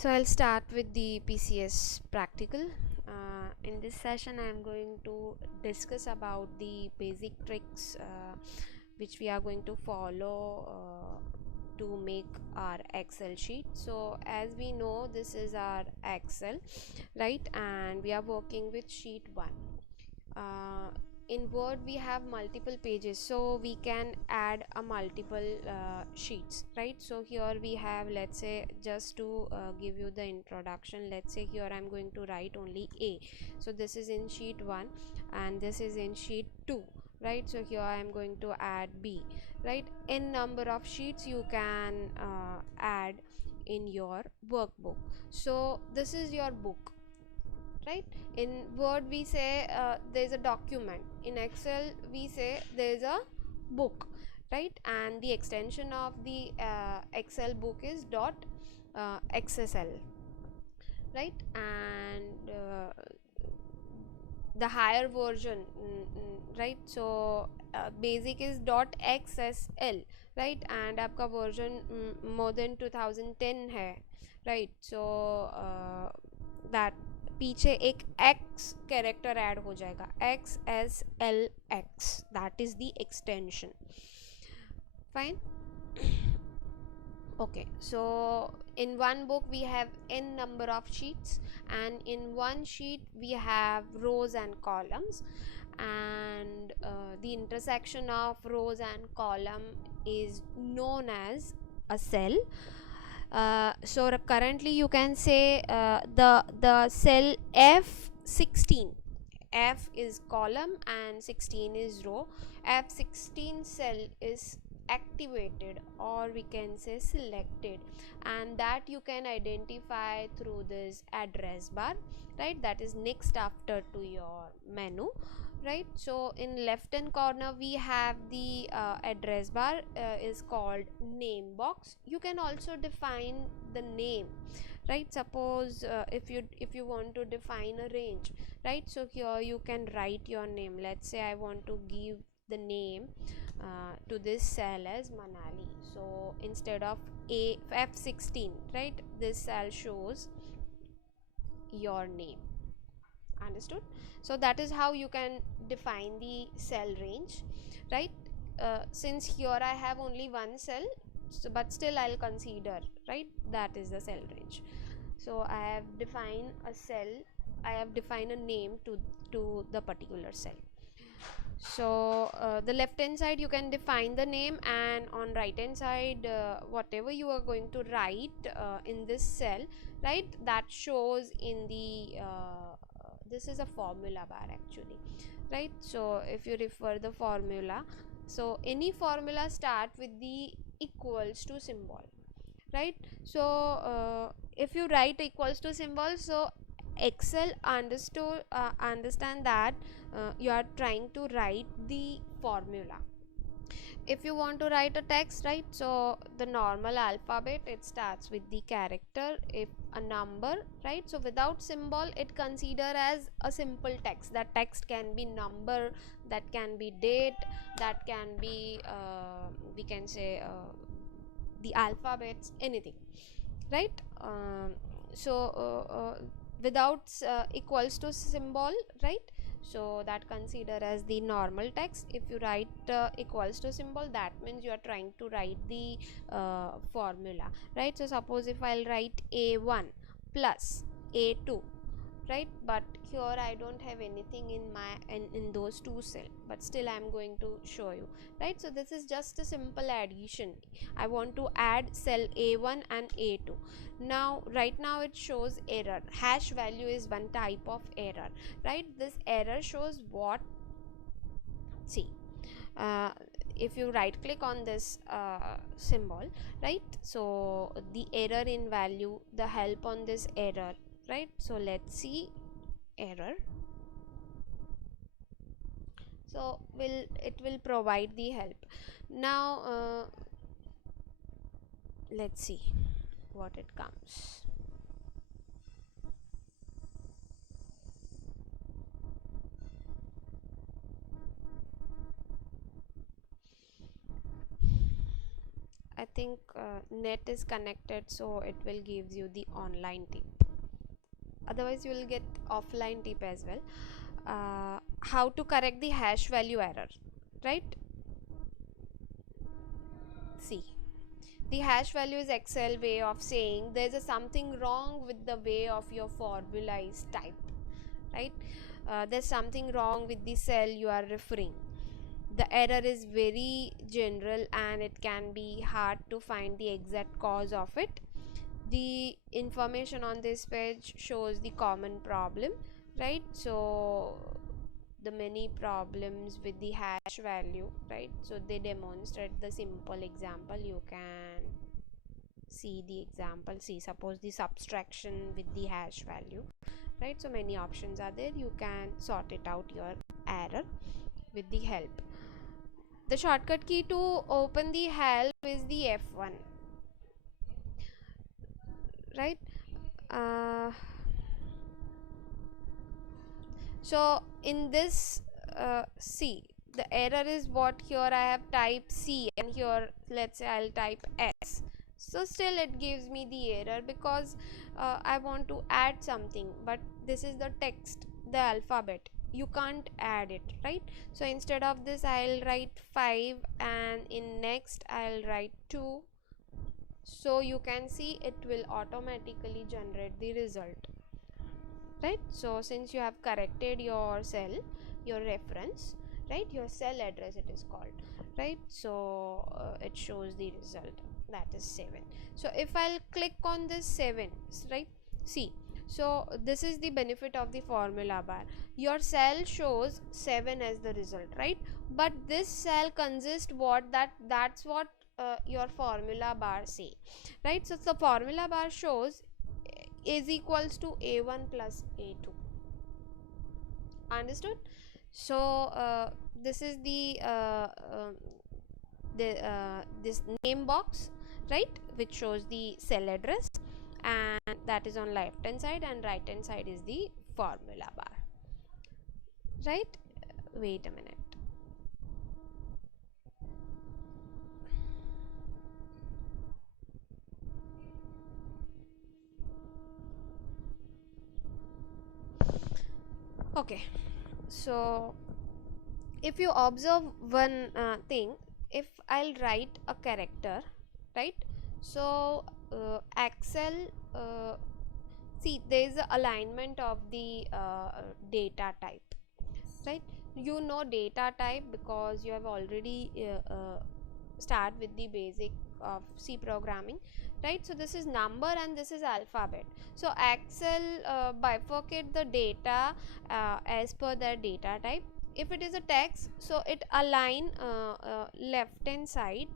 So I'll start with the PCS practical. In this session I am going to discuss about the basic tricks which we are going to follow to make our Excel sheet. So as we know, this is our Excel, right, and we are working with sheet 1. In Word we have multiple pages, so we can add a multiple sheets, right? So here we have, let's say, just to give you the introduction, let's say here I'm going to write only A. So this is in sheet 1 and this is in sheet 2, right? So here I am going to add B, right? In number of sheets you can add in your workbook. So this is your book, right? In Word we say there's a document. In Excel we say there's a book, right? And the extension of the Excel book is .xsl, right? And the higher version, right? So basic is .xsl, right? And आपका version more than 2010 है, right? So that पीछे एक x character add हो जाएगा, XSLX, that is the extension. Fine. Okay, so in one book we have n number of sheets, and in one sheet we have rows and columns, and the intersection of rows and column is known as a cell. So currently you can say the cell F16, F is column and 16 is row. F16 cell is activated, or we can say selected, and that you can identify through this address bar, right? That is next after to your menu, right? So in left hand corner we have the address bar, is called name box. You can also define the name, right? Suppose if you want to define a range, right? So here you can write your name. Let's say I want to give the name to this cell as Manali. So instead of F16, right, this cell shows your name. Understood? So that is how you can define the cell range, right? Since here I have only one cell, so, but still I'll consider, right, that is the cell range. So I have defined a cell, I have defined a name to the particular cell. So the left hand side you can define the name, and on right hand side whatever you are going to write in this cell, right, that shows in the this is a formula bar actually, right? So if you refer the formula, so any formula start with the equals to symbol, right? So if you write equals to symbol, so Excel understand that you are trying to write the formula. If you want to write a text, right, so the normal alphabet, it starts with the character. If a number, right, so without symbol it consider as a simple text. That text can be number, that can be date, that can be we can say the alphabets, anything, right? So without equals to symbol, right, so that consider as the normal text. If you write equals to symbol, that means you are trying to write the formula, right? So suppose if I'll write A1 plus A2, right, but here I don't have anything in my in those two cells, but still I'm going to show you, right? So this is just a simple addition. I want to add cell A1 and A2. Now right now it shows error. Hash value is one type of error, right? This error shows what? See, uh, if you right click on this symbol, right, so the error in value, the help on this error, right? So let's see error. So it will provide the help. Now let's see what it comes. I think net is connected, so it will gives you the online tip. Otherwise you will get offline tip as well. How to correct the hash value error, right? See, the hash value is Excel way of saying there's a something wrong with the way of your formula is typed, right? There's something wrong with the cell you are referring. The error is very general and it can be hard to find the exact cause of it. The information on this page shows the common problem, right? So the many problems with the hash value, right? So they demonstrate the simple example. You can see the example. See, suppose the subtraction with the hash value, right? So many options are there. You can sort it out your error with the help. The shortcut key to open the help is the F1, right? So in this, see, the error is what here I have typed C and here let's say I'll type S. So still it gives me the error because I want to add something, but this is the text, the alphabet, you can't add it, right? So instead of this I'll write 5 and in next I'll write 2. So you can see it will automatically generate the result, right? So since you have corrected your cell, your reference, right, your cell address it is called, right? So it shows the result, that is 7. So if I'll click on this 7, right, see, so this is the benefit of the formula bar. Your cell shows 7 as the result, right? But this cell consists what, that's what your formula bar say, right? So the formula bar shows is equals to a1 plus a2. Understood? So this is the this name box, right, which shows the cell address, and that is on left hand side, and right hand side is the formula bar, right? Wait a minute. Okay, so if you observe one thing, if I'll write a character, right, so Excel, see, there is a alignment of the data type, right? You know data type because you have already start with the basic of C programming, right? So this is number and this is alphabet. So Excel bifurcate the data as per their data type. If it is a text, so it align left hand side.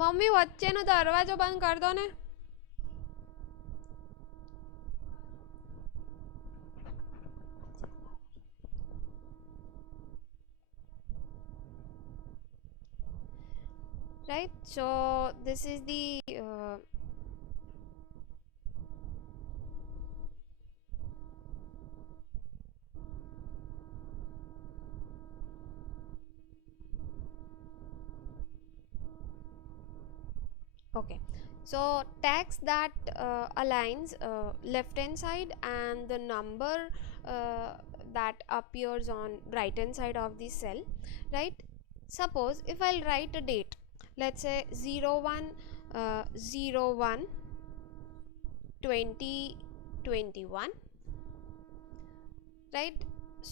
Mummy વચ્ચેનો દરવાજો બંધ કર દો ને. Right, so this is the okay, so text that aligns left hand side and the number that appears on right hand side of the cell, right? Suppose if I'll write a date, let's say 01/01 2021, right?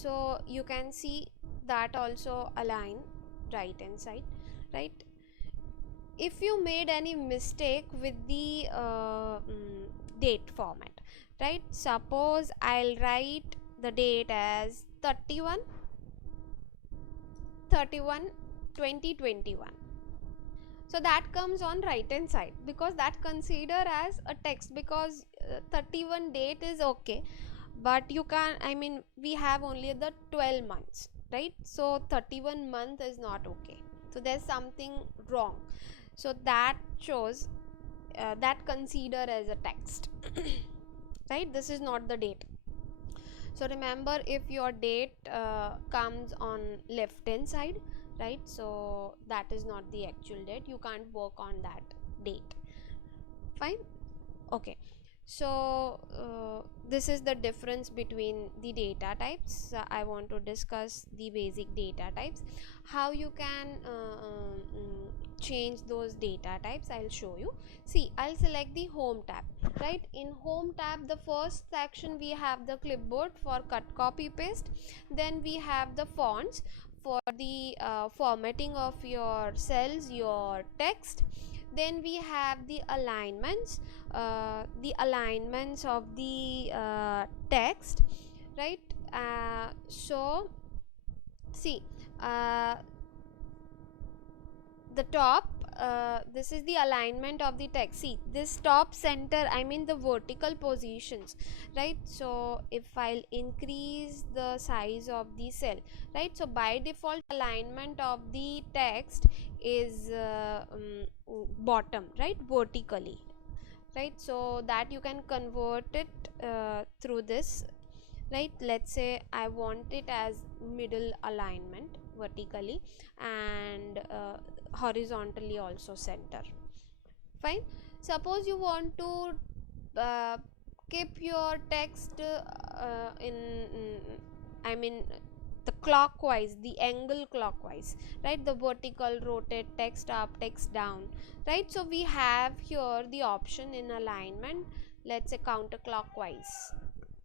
So you can see that also align right hand side, right? If you made any mistake with the date format, right, suppose I'll write the date as 31/31/2021, so that comes on right hand side because that consider as a text, because 31 date is okay, but you can, I mean, we have only the 12 months, right? So 31 month is not okay, so there's something wrong. So that shows that consider as a text. Right, this is not the date. So remember, if your date comes on left hand side, right, so that is not the actual date, you can't work on that date. Fine. Okay, so this is the difference between the data types. I want to discuss the basic data types, how you can change those data types. I'll show you. See, I'll select the home tab, right? In home tab, the first section we have the clipboard for cut, copy, paste. Then we have the fonts for the formatting of your cells, your text. Then we have the alignments of the text, right? So see, the top, this is the alignment of the text. See, this top center, I mean the vertical positions, right? So if I'll increase the size of the cell, right, so by default alignment of the text is bottom, right, vertically, right? So that you can convert it through this, right? Let's say I want it as middle alignment vertically, and horizontally also center. Fine. Suppose you want to keep your text I mean the clockwise, the angle clockwise, right? The vertical, rotate, text up, text down, right? So we have here the option in alignment, let's say counterclockwise,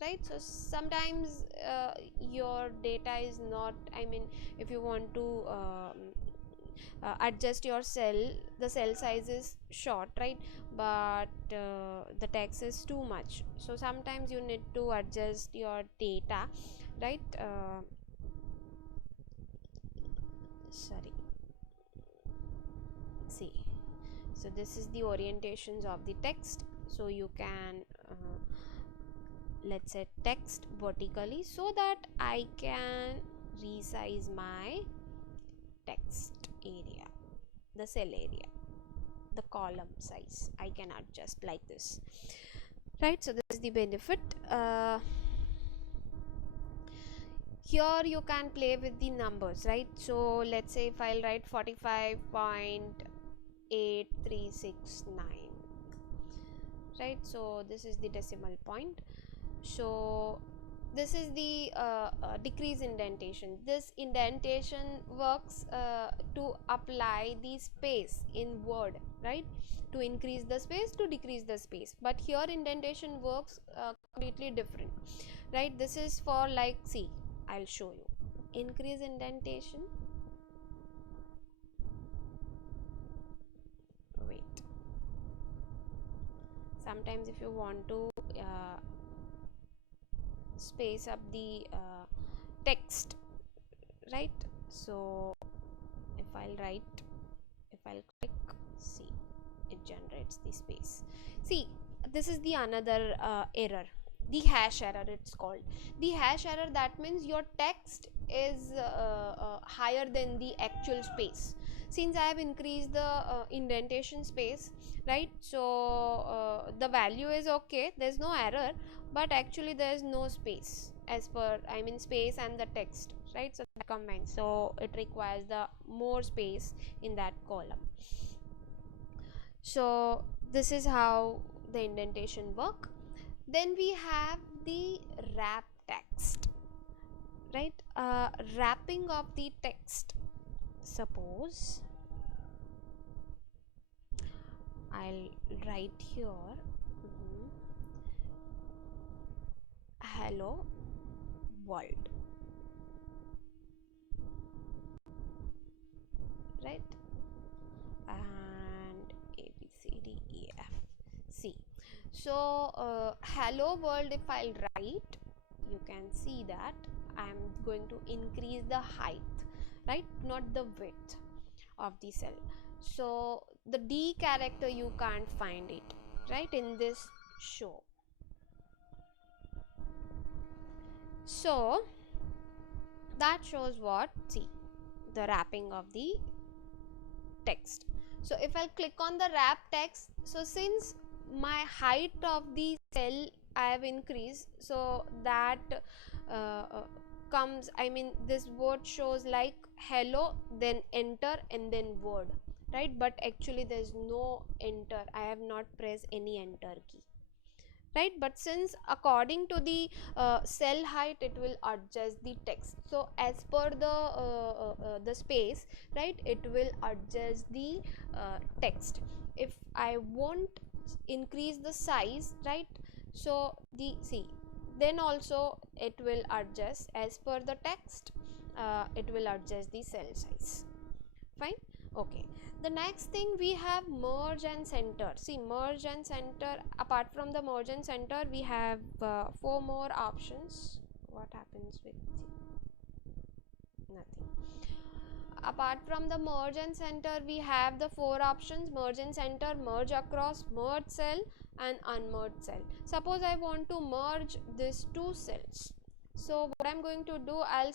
right? So sometimes your data is not, I mean, if you want to adjust your cell, the cell size is short, right, but the text is too much, so sometimes you need to adjust your data, right? Sorry, see, so this is the orientations of the text. So you can let's say text vertically, so that I can resize my text area, the cell area, the column size I can adjust like this, right? So this is the benefit. Here you can play with the numbers, right? So let's say if I'll write 45.8369, right? So this is the decimal point. So this is the decrease indentation. This indentation works to apply the space in word, right? To increase the space, to decrease the space. But here indentation works completely different, right? This is for, like, see, I'll show you. Increase indentation. Wait. Sometimes if you want to space up the text, right? So if I'll click, see, it generates the space. See, this is the another error, the hash error it's called. The hash error, that means your text is higher than the actual space. Since I have increased the indentation space, right, so the value is okay, there's no error, but actually there is no space as per, I mean, space and the text, right? So that combines, so it requires the more space in that column. So this is how the indentation work. Then we have the wrap text, right? Wrapping of the text. Suppose I'll write here hello world, right? And A B C D E F C. So hello world, if I'll write, you can see that I'm going to increase the height, right, not the width of the cell. So the D character you can't find it, right, in this show. So that shows what, see, the wrapping of the text. So if I'll click on the wrap text, so since my height of the cell I have increased, so that comes, I mean this word shows like hello, then enter, and then word, right? But actually there is no enter, I have not pressed any enter key, right? But since according to the cell height it will adjust the text, so as per the space, right, it will adjust the text. If I won't increase the size, right, so the see, then also it will adjust as per the text, it will adjust the cell size. Fine. Okay, the next thing we have merge and center. See, merge and center, apart from the merge and center we have 4 more options. What happens with nothing? Apart from the merge and center we have the 4 options: merge and center, merge across, merge cell, and unmerged cell. Suppose I want to merge these two cells, so what I'm going to do, I'll